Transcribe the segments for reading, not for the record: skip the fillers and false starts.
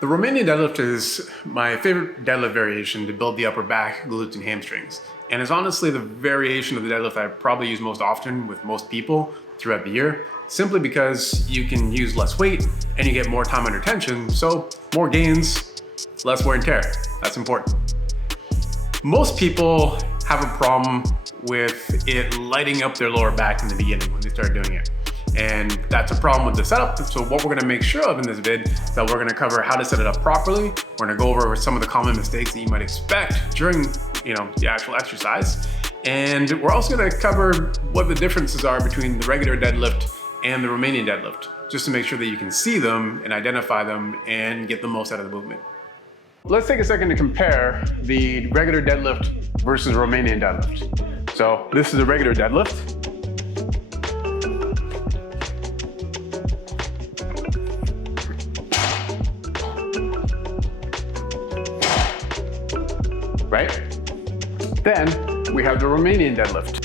The Romanian deadlift is my favorite deadlift variation to build the upper back, glutes, and hamstrings. And it's honestly the variation of the deadlift I probably use most often with most people throughout the year, simply because you can use less weight and you get more time under tension, so more gains, less wear and tear. That's important. Most people have a problem with it lighting up their lower back in the beginning when they start doing it. And that's a problem with the setup. So what we're gonna make sure of in this vid is that we're gonna cover how to set it up properly. We're gonna go over some of the common mistakes that you might expect during the actual exercise. And we're also gonna cover what the differences are between the regular deadlift and the Romanian deadlift, just to make sure that you can see them and identify them and get the most out of the movement. Let's take a second to compare the regular deadlift versus Romanian deadlift. So this is a regular deadlift. Right? Then we have the Romanian deadlift.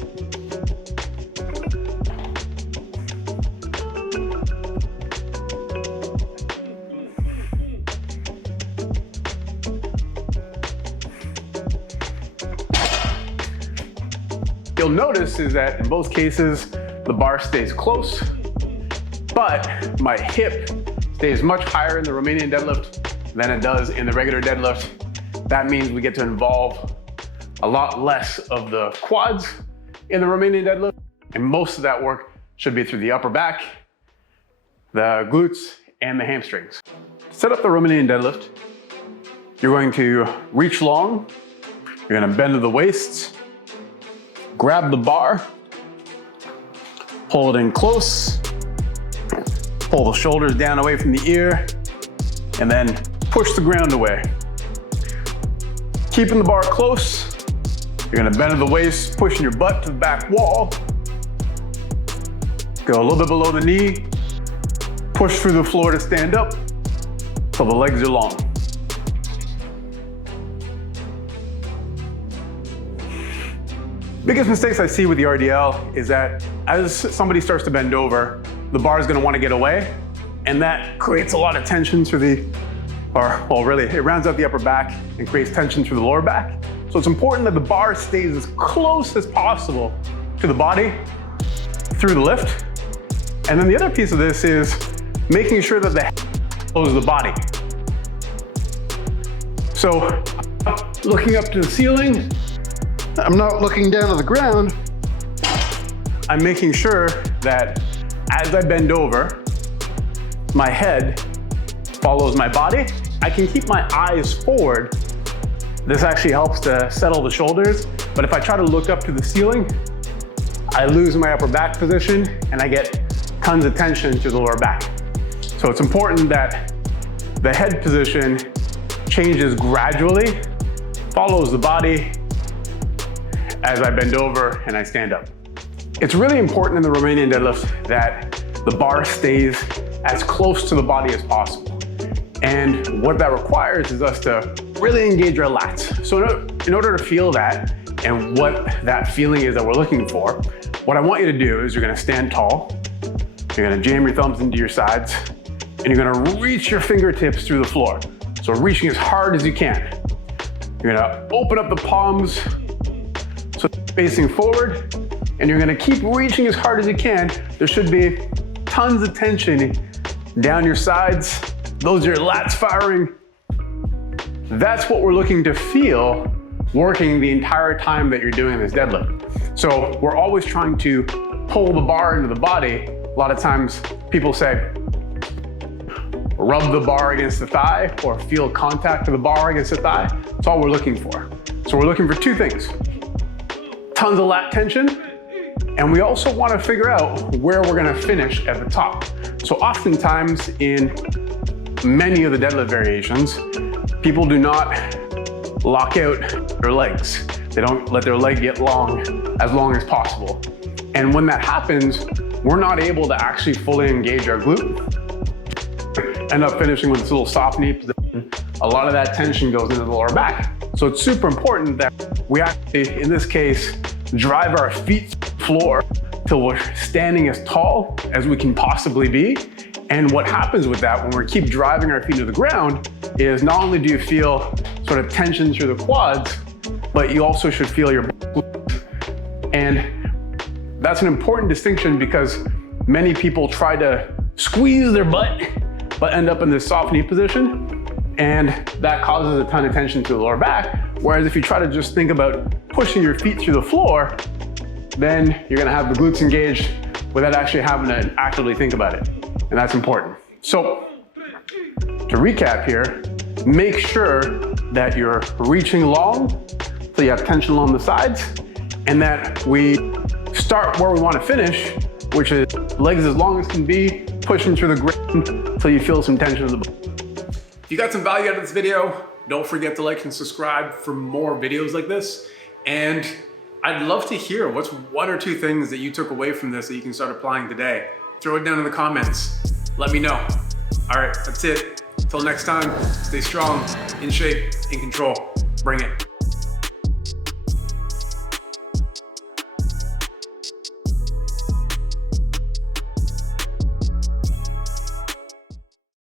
You'll notice is that in both cases, the bar stays close, but my hip stays much higher in the Romanian deadlift than it does in the regular deadlift. That means we get to involve a lot less of the quads in the Romanian deadlift, and most of that work should be through the upper back, the glutes, and the hamstrings. To set up the Romanian deadlift, you're going to reach long, you're gonna bend to the waist, grab the bar, pull it in close, pull the shoulders down away from the ear, and then push the ground away. Keeping the bar close, you're gonna bend to the waist, pushing your butt to the back wall. Go a little bit below the knee, push through the floor to stand up till the legs are long. Biggest mistakes I see with the RDL is that as somebody starts to bend over, the bar is gonna wanna get away, and that creates a lot of tension through the it rounds out the upper back and creates tension through the lower back. So it's important that the bar stays as close as possible to the body through the lift. And then the other piece of this is making sure that the head follows the body. So looking up to the ceiling, I'm not looking down to the ground. I'm making sure that as I bend over, my head follows my body. I can keep my eyes forward. This actually helps to settle the shoulders, but if I try to look up to the ceiling, I lose my upper back position and I get tons of tension to the lower back. So it's important that the head position changes gradually, follows the body as I bend over and I stand up. It's really important in the Romanian deadlift that the bar stays as close to the body as possible. And what that requires is us to really engage our lats. So in order to feel that and what that feeling is that we're looking for, what I want you to do is you're gonna stand tall, you're gonna jam your thumbs into your sides, and you're gonna reach your fingertips through the floor. So reaching as hard as you can. You're gonna open up the palms, so facing forward, and you're gonna keep reaching as hard as you can. There should be tons of tension down your sides. Those are your lats firing. That's what we're looking to feel working the entire time that you're doing this deadlift. So we're always trying to pull the bar into the body. A lot of times people say, rub the bar against the thigh or feel contact of the bar against the thigh. That's all we're looking for. So we're looking for two things: tons of lat tension, and we also want to figure out where we're going to finish at the top. So oftentimes in many of the deadlift variations, people do not lock out their legs. They don't let their leg get long as possible. And when that happens, we're not able to actually fully engage our glute. End up finishing with this little soft knee position. A lot of that tension goes into the lower back. So it's super important that we actually, in this case, drive our feet to the floor till we're standing as tall as we can possibly be, And what happens with that when we keep driving our feet to the ground is not only do you feel sort of tension through the quads, but you also should feel your glutes. And that's an important distinction because many people try to squeeze their butt, but end up in this soft knee position. And that causes a ton of tension to the lower back. Whereas if you try to just think about pushing your feet through the floor, then you're gonna have the glutes engaged without actually having to actively think about it. And that's important. So to recap here, make sure that you're reaching long so you have tension along the sides, and that we start where we want to finish, which is legs as long as can be, pushing through the ground so you feel some tension in the butt. If you got some value out of this video, don't forget to like and subscribe for more videos like this. And I'd love to hear what's 1 or 2 things that you took away from this that you can start applying today. Throw it down in the comments. Let me know. All right, that's it. Till next time, stay strong, in shape, in control. Bring it.